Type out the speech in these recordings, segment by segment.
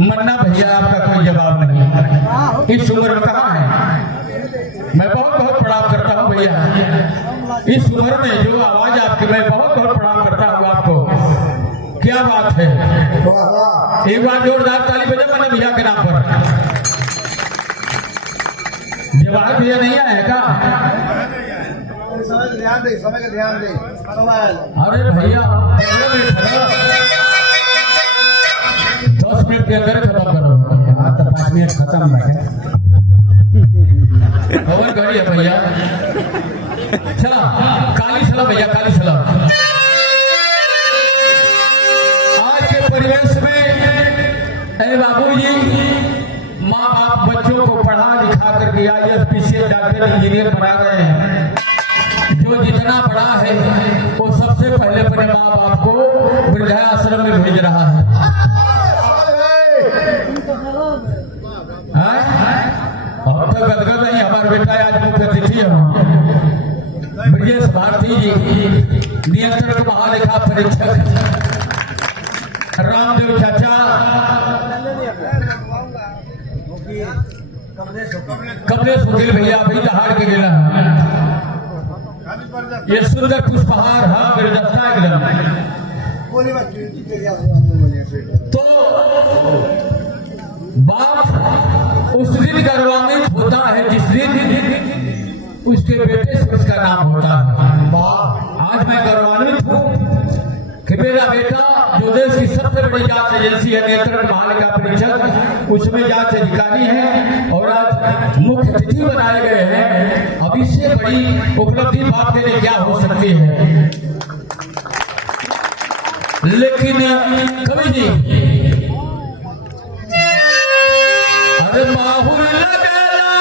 मन्ना भैया आपका कोई जवाब नहीं। इस उम्र में कहाँ है? मैं बहुत बहुत प्रणाम करता हूँ भैया। इस उम्र में जो आवाज आपकी, मैं बहुत बहुत प्रणाम करता हूँ आपको। क्या बात है, एक बार जोरदार ताली बजा मन्ना भैया के नाम पर। जवाहर भैया नहीं आए का? ध्यान दे, समय का ध्यान दे। अरे भैया 10 मिनट के अंदर खत्म करो। 5 मिनट खत्म है और गाड़ी है भैया। चला काली सलाम भैया, काली सलाम। आज के परिवेश में बाबूजी माँ बाप बच्चों को पढ़ा लिखा करके IAS PCS डॉक्टर इंजीनियर बना गए हैं। जो जितना बड़ा है वो सबसे पहले अपने माँ बाप को वृद्धाश्रम में भेज रहा है। अब तो गदगद नहीं, हमारे बेटा आज मुख्य अतिथि है ब्रजेश भारती जी, नियंत्रक महालेखा परीक्षक रामदेव चाचा, कमलेश वकील भैया अभी दहाड़ के गिरा। ये सुंदर पुष्पहार, हाँ मेरे दस्ता एकदम। तो बाप उस दिन गौरवान्वित होता है जिस दिन उसके बेटे से उसका नाम होता है। आज मैं गौरवान्वित हूँ कि मेरा बेटा जो देश की सबसे बड़ी जांच एजेंसी है नियंत्रण महालेखा परीक्षक, उसमें जांच अधिकारी है और आज मुख्य अतिथि बनाए गए हैं। अब इससे बड़ी उपलब्धि बाप के लिए क्या हो सकती है। लेकिन कवि जी, अरे माहौल लगेला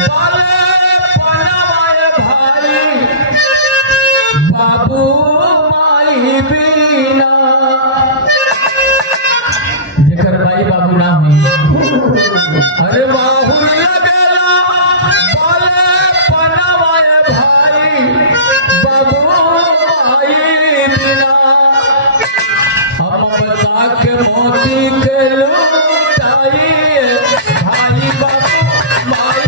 बाले पनावाए भाई, बाबू माई बीना, जेकर भाई बाबू नाम है। अरे माहौल लगेला बाले पनावाए भाई, बाबू माई बीना, हम बता के मोती के लूटाई भाई बाबू माई।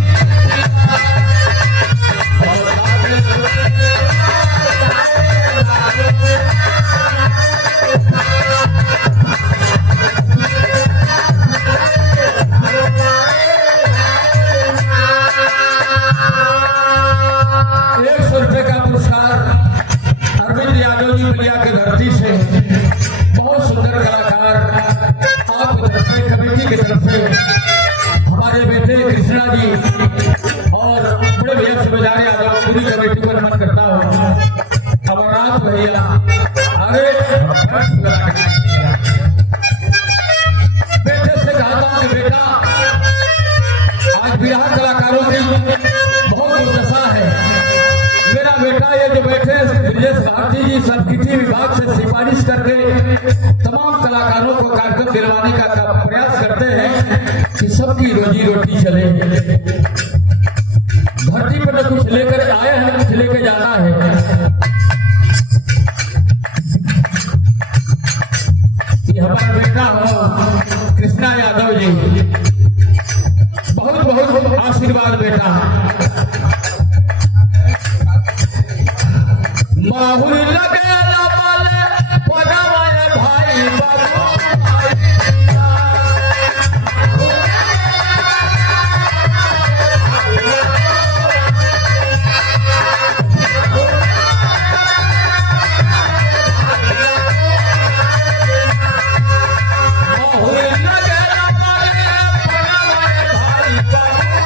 ₹100 का पुरस्कार अरविंद यादव जी बलिया की धरती से, बहुत सुंदर कलाकार आपकी तरफ से, कमेटी की तरफ से हमारे बेटे कृष्णा जी और बड़े भैया सुबेदार यादव, पूरी कमेटी को नमन करता हूँ। अमरनाथ भैया, अरे बेटे से कहता हूँ कि बेटा आज बिहार कलाकारों की बहुत दुर्दशा है। मेरा बेटा ये जो बैठे ब्रजेश भारती जी संस्कृति विभाग से सिफारिश करके तमाम कलाकारों को कार्यक्रम दिलवाने का प्रयास करते हैं कि सबकी रोजी रोटी चले। धरती पर तो कुछ लेकर आए हैं, कुछ लेकर जाना है। ये हमारा बेटा हो कृष्णा यादव जी, बहुत बहुत आशीर्वाद बेटा। माहौल लगेला बाले पनावाए भाई, बाबू माहौल लगेला बाले पनावाए भाई, बाबू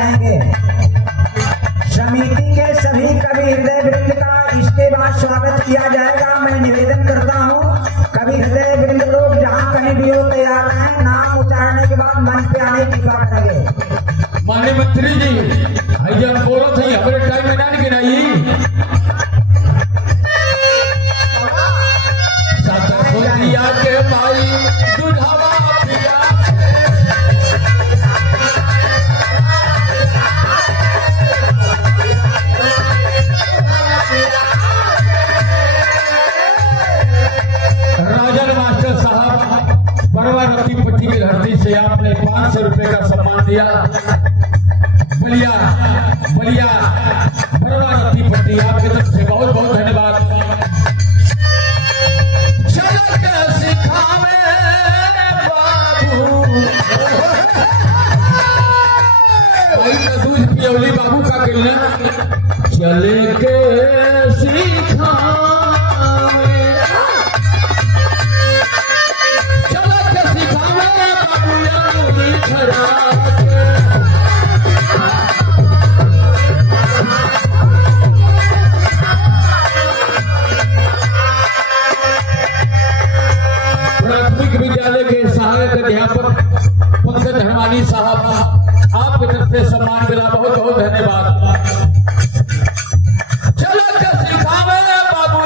रहेंगे। समिति के सभी कवि हृदय वृंद का इसके बाद स्वागत किया जाएगा। मैं निवेदन करता हूँ कवि हृदय वृंद लोग जहाँ कहीं भी हो तैयार हैं, नाम उचारने के बाद मंच पे आने की बात करेंगे। माननीय मंत्री जी हम बोलो थे हमारे टाइम में ना गिनाई सतसोदिया के भाई दुधावा पिया राजन मास्टर साहब बरवा रत्ती पट्टी की धरती से आपने 500 रुपए का सम्मान दिया। बलिया बलिया बरवा रत्ती पट्टी आपकी तरफ से बहुत बहुत धन्यवाद। चलक सिखावे बाबू भाई का दूध पियौली बाबू का कहना चले के सिखावे प्राथमिक विद्यालय के सहायक अध्यापक पंकज धर्मानी साहब आपकी तरफ से सम्मान मिला, बहुत बहुत धन्यवाद। चलो सिखावे बाबू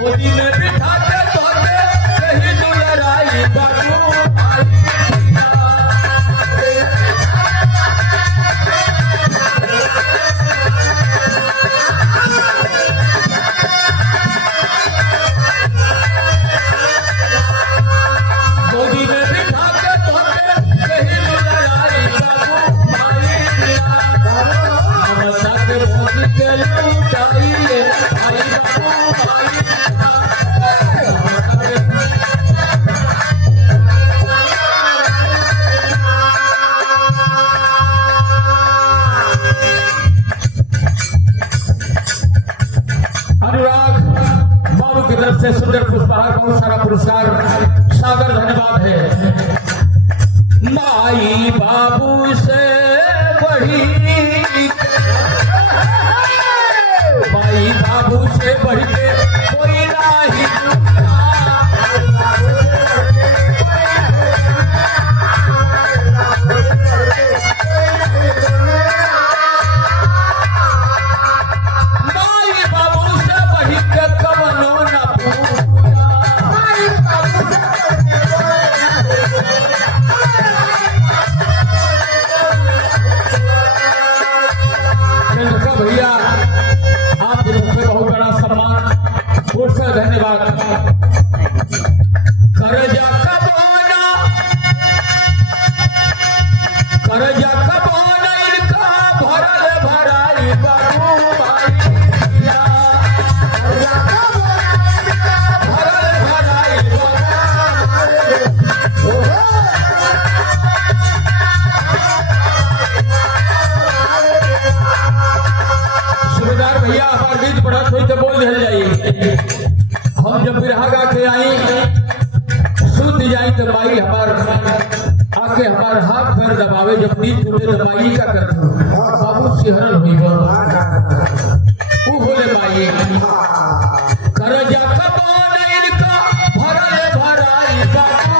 गोदी में बिठा के तोते कहीं दुलराई बाबू गोदी में बिठा के तोते कहीं दुलराई बाबू ममता के मोती के लुटाई आई बाबू से सुंदर पुष्पहार बहुत सारा पुरस्कार सागर धन्यवाद है। माई बाबू से बढ़ी माई बाबू से बढ़ के कोई नहीं माई बाबू से बढ़ के कवनो ना भैया आपके मुख में बहुत बड़ा सम्मान बहुत सा धन्यवाद। करजा कबाना इनका भरल भराई बाबू भरल भराई सुबेदार भैया हमारे बीच बड़ा कोई तो बोल रह जाइए। हम जब बिरहा गा के आई शुद्ध जाई तो माई हमार आके हमार हाथ पैर दबावे, जब नींद टूटे तो माई का कर बाबू सिहरन हुई वो बोले माई करजा कबाना इनका भरल भराई बाबू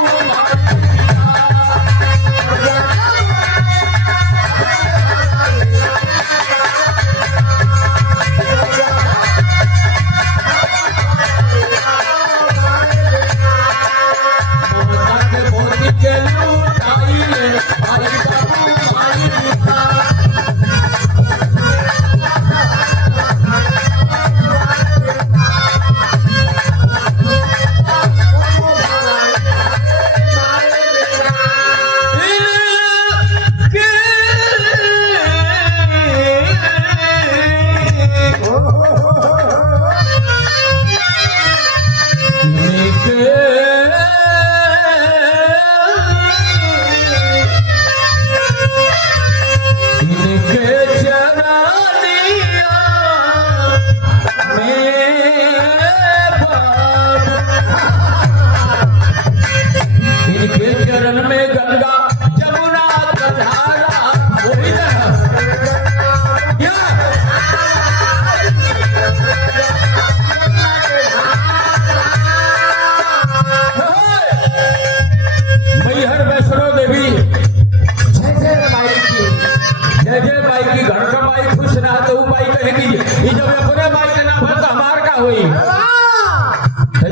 जे बाई की घर का बाई खुश रहा तो वो बाई कहेगी ये जब अपने बाई के नाम है तो हमार का हुई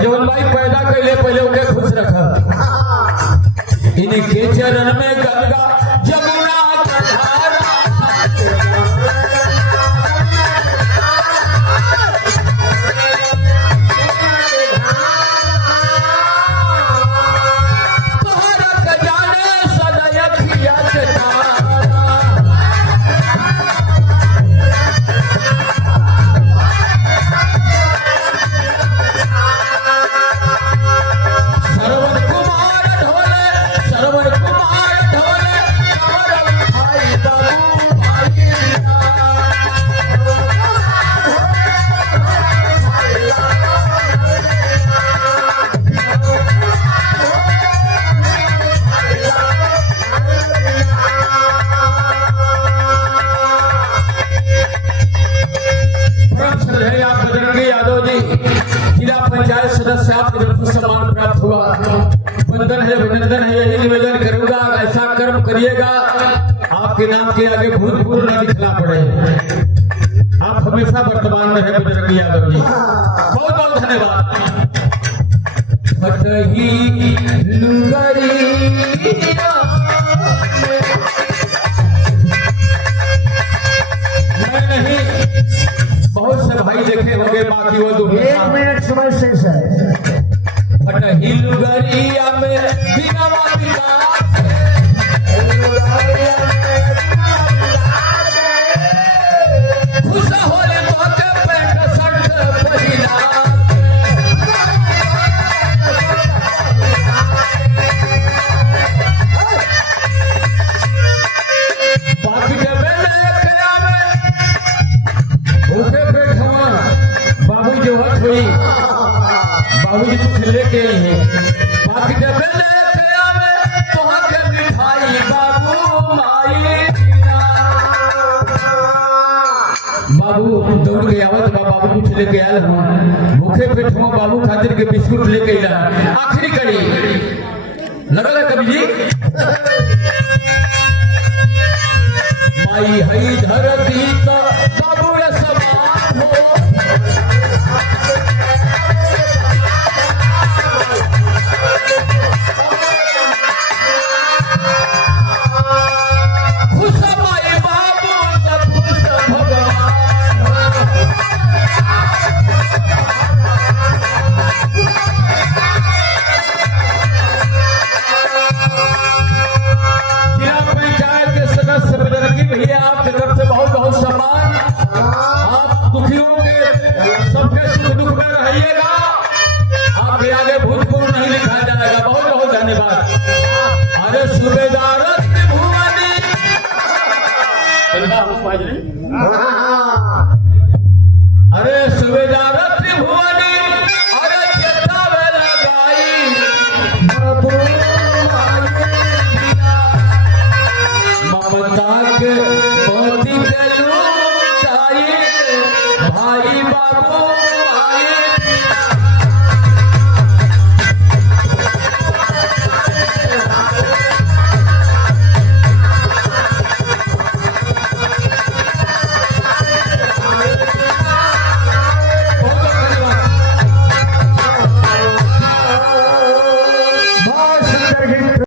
जवन बाई पैदा कैले पहले उनके खुश रखा इनके चरण में गंगा जमुना का धारा तोहरा के जाने सदा अखिया के तारा पंचायत सदस्य आपको जब सम्मान प्राप्त हुआ वंदन है अभिनंदन है यही निवेदन करूंगा ऐसा कर्म करिएगा आपके नाम के आगे भूतपूर्व न लिखना पड़े आप हमेशा वर्तमान में है बजरंगी यादव जी बहुत बहुत धन्यवाद फटही लुगरिया मैं नहीं बहुत से भाई देखे होंगे बाकी वो 1 मिनट समय शेष है। फटही लुगरिया में बिनावा बिना खुश होले तो के पेट सट पहिला बाकी जब एकरा में भूखे पेट हुआ बाबू जो हट हुई बाबूजी कुछ लेके आई है बाकी जब एकरा में तोहा के मिठाई बाबू माई बाबू दौड़ के आवत बा बाबू कुछ लेके आयल हूँ भूखे पेट हुआ बाबू खातिर के बिस्कुट लेके आइला आखिरी कड़ी लगल है कवि जी माई हई धरती का बाबू समान हो खुश माई बाबू तब खुश भगवान जिला पंचायत के सदस्य बजरंगी भैया आपकी तरफ से बहुत बहुत सम्मान आप दुखियों के सबके सुख दुख में रहिएगा आपके आगे भूतपूर्व नहीं लिखा जाएगा बहुत बहुत धन्यवाद अरे सूबेदार भुवनी